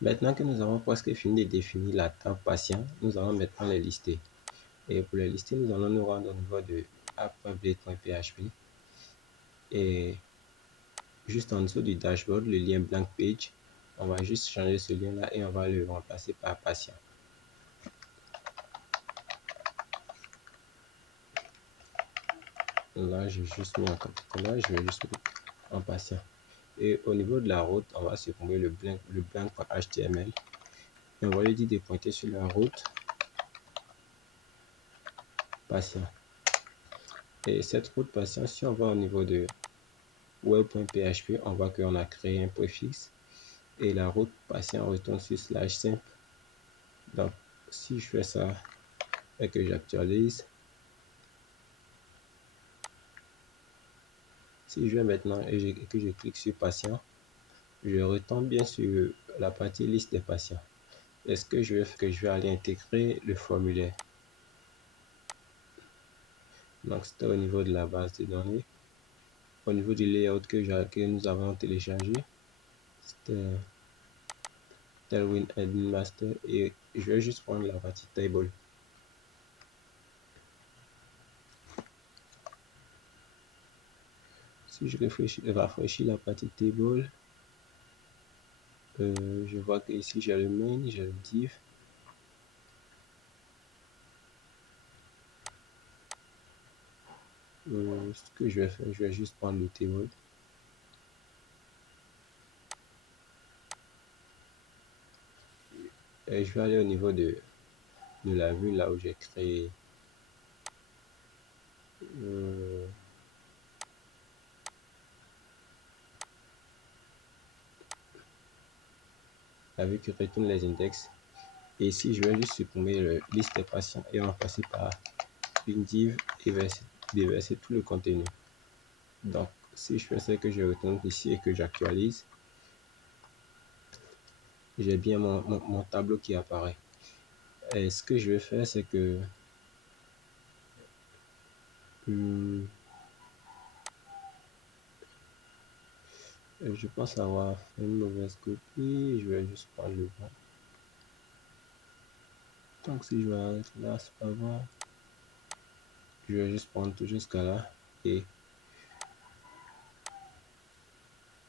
Maintenant que nous avons presque fini de définir la table patient, nous allons maintenant les lister. Et pour les lister, nous allons nous rendre au niveau de app.blade.php et juste en dessous du dashboard, le lien blank page, on va juste changer ce lien là et on va le remplacer par patient. Là, j'ai juste mis en capital, je vais juste mettre en patient. Et au niveau de la route, on va supprimer le blank HTML et on va lui dire de pointer sur la route patient. Et cette route patient, si on va au niveau de web.php, on voit qu'on a créé un préfixe et la route patient retourne sur /simple. Donc, si je fais ça et que j'actualise, si je vais maintenant et que je clique sur patient, je retombe bien sur la partie liste des patients. Est-ce que je vais faire que je vais aller intégrer le formulaire? Donc, c'était au niveau de la base de données. Au niveau du layout que nous avons téléchargé, c'était Tailwind Admin Master et je vais juste prendre la partie table. Si je rafraîchis la partie table, je vois que ici j'ai le main, j'ai le div. Ce que je vais faire, je vais juste prendre le table. Et je vais aller au niveau de la vue là où j'ai créé la vue qui retourne les index. Et ici, je vais juste supprimer la liste des patients et remplacer par une div et déverser tout le contenu. Donc, si je fais ça, que je retourne ici et que j'actualise, j'ai bien mon tableau qui apparaît. Et ce que je vais faire, c'est que je pense avoir fait une mauvaise copie. Je vais juste prendre le bon. Donc, si je vais arrêter là, c'est pas grave. Je vais juste prendre tout jusqu'à là et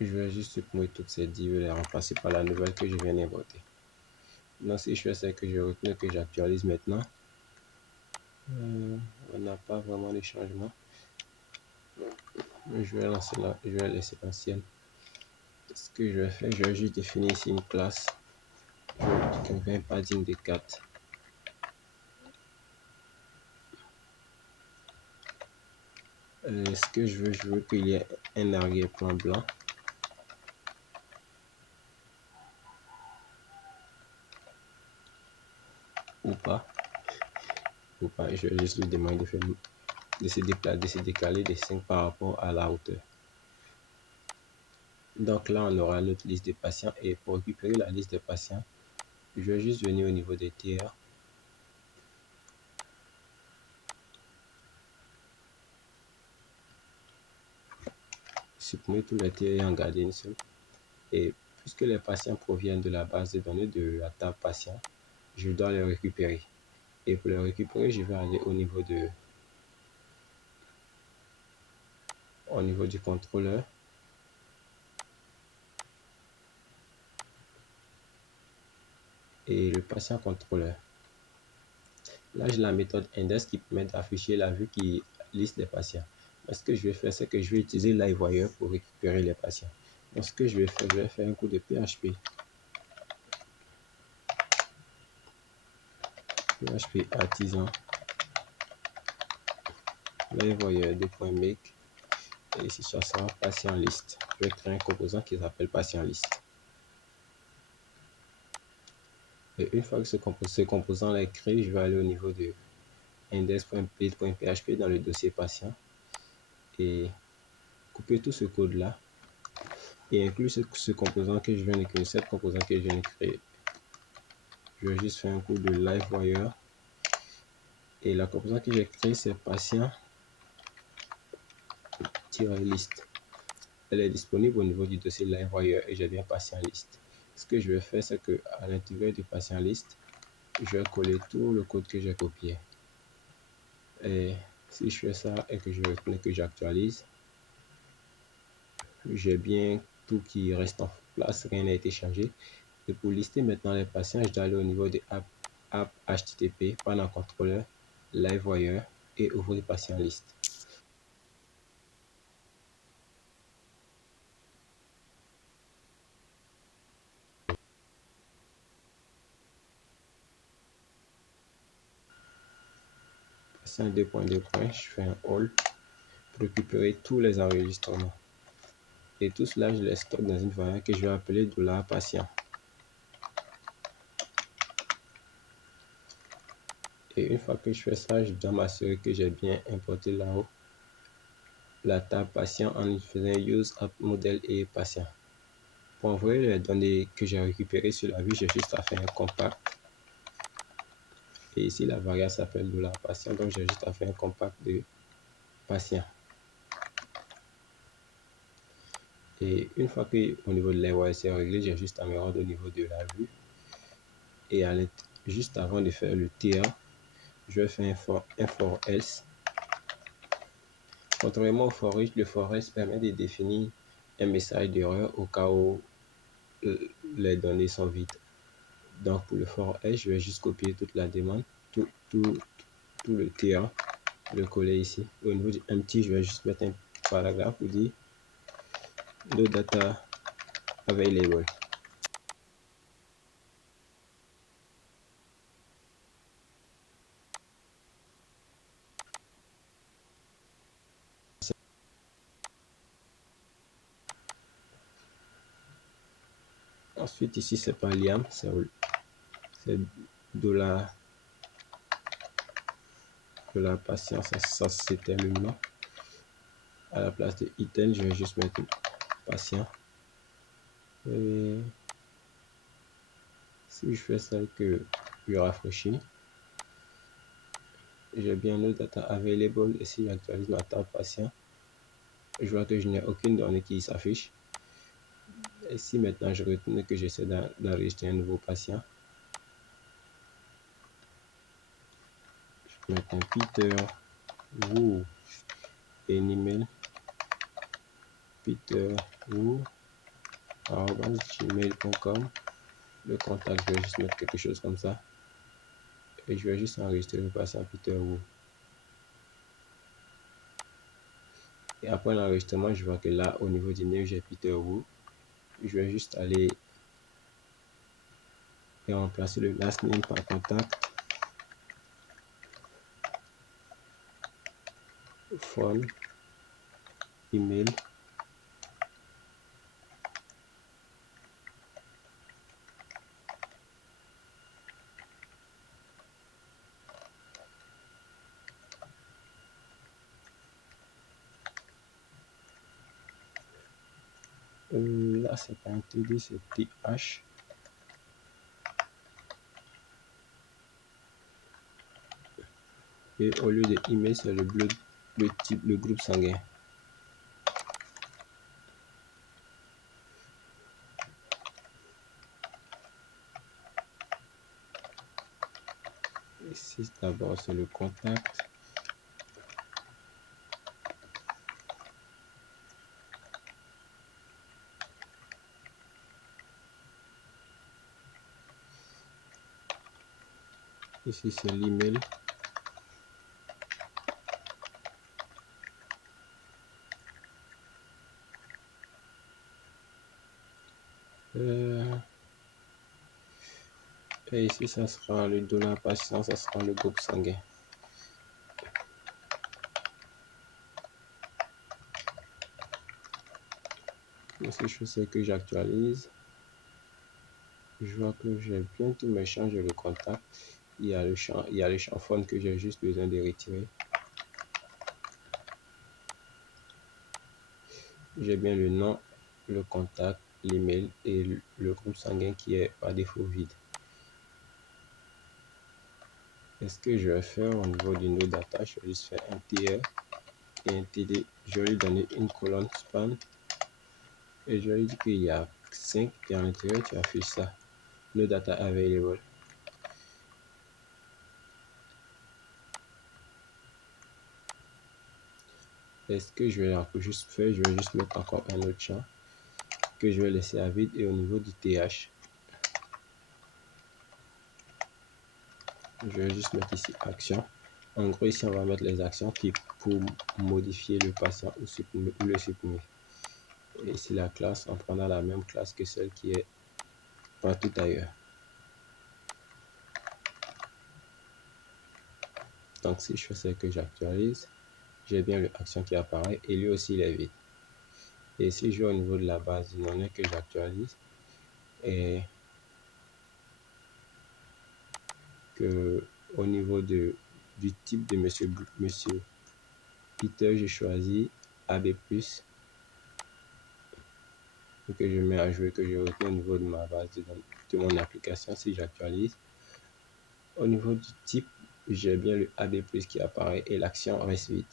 je vais juste supprimer toutes ces divs et les remplacer par la nouvelle que je viens d'inventer. Donc, si je fais ça, que je retourne, que j'actualise maintenant, on n'a pas vraiment de changement. Je vais lancer là, je vais laisser l'ancienne. Ce que je vais faire, je vais juste définir ici une classe. Je vais créer un padding de 4. Ce que je veux qu'il y ait un arrière-plan blanc. Ou pas. Je vais juste lui demander de se décaler de 5 par rapport à la hauteur. Donc là, on aura notre liste de patients. Et pour récupérer la liste de patients, je vais juste venir au niveau des tiers. Supprimer tous les tiers et en garder une seule. Et puisque les patients proviennent de la base de données de la table patient, je dois les récupérer. Et pour les récupérer, je vais aller au niveau du contrôleur. Et le patient contrôleur. Là, j'ai la méthode index qui permet d'afficher la vue qui liste les patients. Mais ce que je vais faire, c'est que je vais utiliser LiveWire pour récupérer les patients. Donc, ce que je vais faire un coup de PHP. PHP artisan. LiveWire 2.make. Et ici, ça sera patient list. Je vais créer un composant qui s'appelle patient list. Et une fois que ce composant est créé, je vais aller au niveau de index.plate.php dans le dossier patient et couper tout ce code là et inclure ce composant que je viens de créer, cette composant que je viens de créer. Je vais juste faire un coup de LiveWire et la composant que j'ai créée, c'est patient-list. Elle est disponible au niveau du dossier LiveWire et j'ai bien patient list. ce que je vais faire, c'est que à l'intérieur du patient liste, je vais coller tout le code que j'ai copié. Et si je fais ça et que je retourne, que j'actualise, j'ai bien tout qui reste en place, rien n'a été changé. Et pour lister maintenant les patients, je dois aller au niveau de app HTTP, prendre un contrôleur, LiveWire et ouvrir patient liste. Patient 2.2, je fais un all pour récupérer tous les enregistrements. Et tout cela, je les stocke dans une variable que je vais appeler $patient. Et une fois que je fais ça, je dois m'assurer que j'ai bien importé là-haut la table patient en faisant use app modèle et patient. Pour envoyer les données que j'ai récupérées sur la vue, j'ai juste à faire un compact. Et ici, la variable s'appelle $patient, donc j'ai juste à faire un compact de patient. Et une fois que au niveau de l'envoi c'est réglé, j'ai juste à me rendre au niveau de la vue. Et juste avant de faire le TA, je vais faire un for else. Contrairement au for each, le for else permet de définir un message d'erreur au cas où les données sont vides. Donc pour le for else, je vais juste copier toute la demande, tout le TA, le coller ici. Au niveau du empty, je vais juste mettre un paragraphe pour dire no data available. Ensuite ici c'est pas liam, c'est $patient, ça c'était le nom. À la place de item, je vais juste mettre patient. Et si je fais ça que je rafraîchis, j'ai bien le data available. Et si j'actualise ma table patient, je vois que je n'ai aucune donnée qui s'affiche. Et si maintenant je retourne que j'essaie d'enregistrer un nouveau patient, je vais mettre un Peter Wu et un email peterwu@gmail.com. Le contact, je vais juste mettre quelque chose comme ça. Et je vais juste enregistrer le patient Peter Wu. Et après l'enregistrement, je vois que là, au niveau du name, j'ai Peter Wu. Je vais juste aller et remplacer le last name par contact. Phone, email. Là, c'est pas un TD, c'est TH. Et au lieu de email, c'est le type, le groupe sanguin. Ici, d'abord, c'est le contact. Ici, c'est l'email. Et ici, ça sera le $patient, ça sera le groupe sanguin. Et si je fais ce que j'actualise, je vois que j'ai bien tous mes champs, je le contact. Il y a le champ phone que j'ai juste besoin de retirer. J'ai bien le nom, le contact, l'email et le groupe sanguin qui est par défaut vide. Et ce que je vais faire au niveau du node data, je vais juste faire un TR et un TD. Je vais lui donner une colonne span et je vais lui dire qu'il y a 5 et à l'intérieur tu affiches ça, no data available. Et ce que je vais juste faire, je vais juste mettre encore un autre champ que je vais laisser à vide. Et au niveau du TH, je vais juste mettre ici action. En gros, ici, on va mettre les actions qui pour modifier le patient ou le supprimer. Et ici, la classe, on prendra la même classe que celle qui est partout ailleurs. Donc, si je fais ce que j'actualise, j'ai bien l'action qui apparaît et lui aussi, il est vide. Et si je vais au niveau de la base de données que j'actualise et que au niveau du type de monsieur Peter, j'ai choisi AB+, et que je mets à jouer, que je retiens au niveau de ma base de mon application. Si j'actualise, au niveau du type, j'ai bien le AB+ qui apparaît et l'action reste vide.